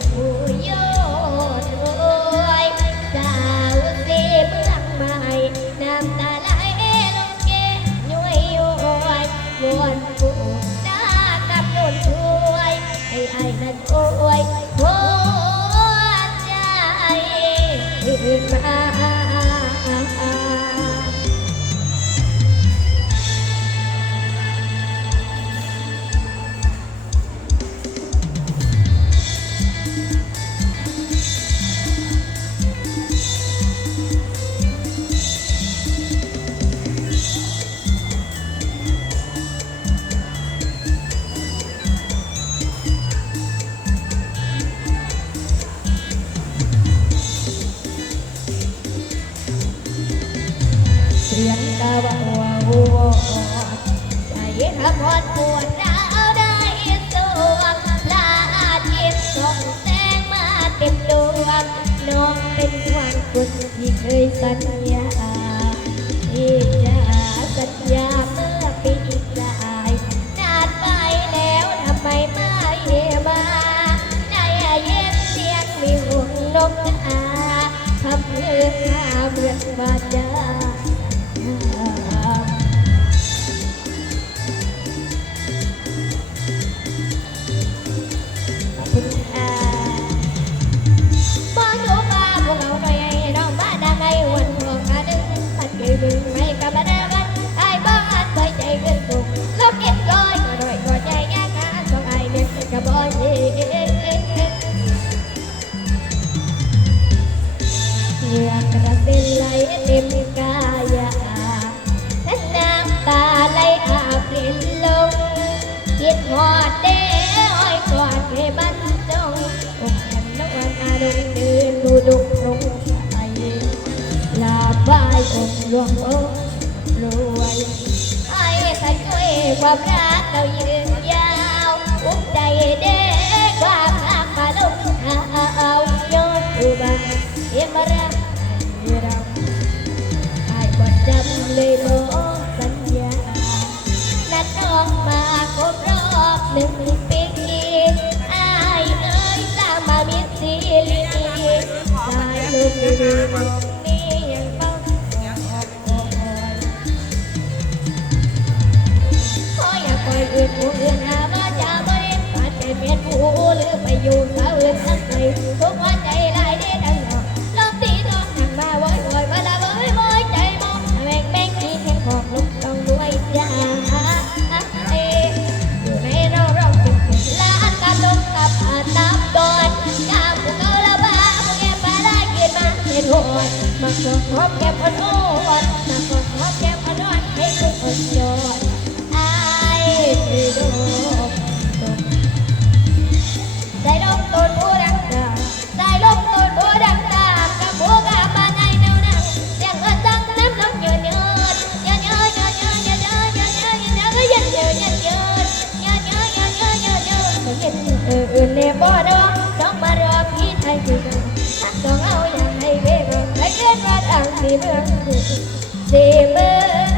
que. เรียนตาว่าวัวใจละพอดปวดหนาวได้สวงลาทิตสองแสงมาเต็มดวงนองเป็นควันคนที่เคยสัญญาที่จะสัญญาเมื่อปีกลายนานไปแล้วทำไมไม่มในเย็นเสียงมีห่วนกอาทำเพื่อข้าเบื่อบ้าน luôn luôn ai phải quê qua ra tàu như dao đầy đê qua tham mà lúc nào vô từ em mà ra như đâu ai quan tâm lê lỗ sân mà cũng rộp Sure, I'll never know what's เดือนเสเมื่อ